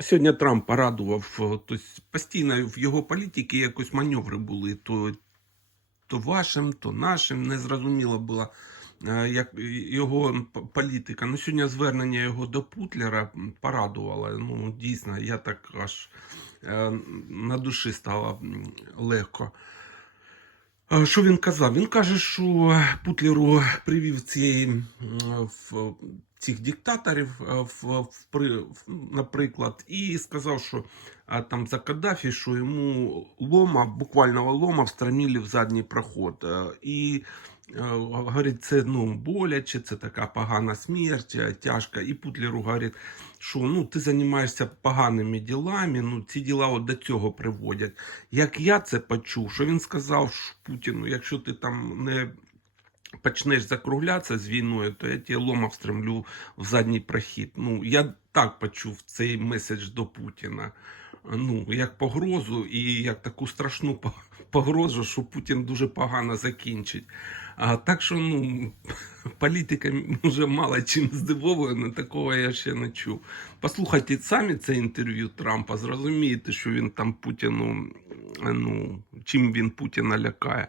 Сьогодні Трамп порадував, тобто постійно в його політиці якось маневри були, то, то вашим, то нашим. Незрозуміло було, е, як його політика. Ну, сьогодні звернення його до Путлера порадувало. Ну, дійсно, я так аж е, на душі стало легко. Що він казав? Він каже, що Путлеру привів цієї, цих диктаторів, е, наприклад, і сказав, що а, там за Каддафі, що йому лома, буквального лома встромили в задній проход. Е, І е, говорить, це ну, боляче, це така погана смерть, е, тяжка. І Путлеру говорить, що ну, ти займаєшся поганими ділами, ну, ці діла от до цього приводять. Як я це почув, що він сказав що Путіну, якщо ти там не почнеш закруглятися з війною, то я тебе лома встремлю в задній прохід. Ну, я так почув цей меседж до Путіна. Ну, як погрозу і як таку страшну погрозу, що Путін дуже погано закінчить. А, так що, ну, політика вже мало чим здивовує, але такого я ще не чув. Послухайте самі це інтерв'ю Трампа, зрозумієте, що він там Путіну, ну, чим він Путіна лякає.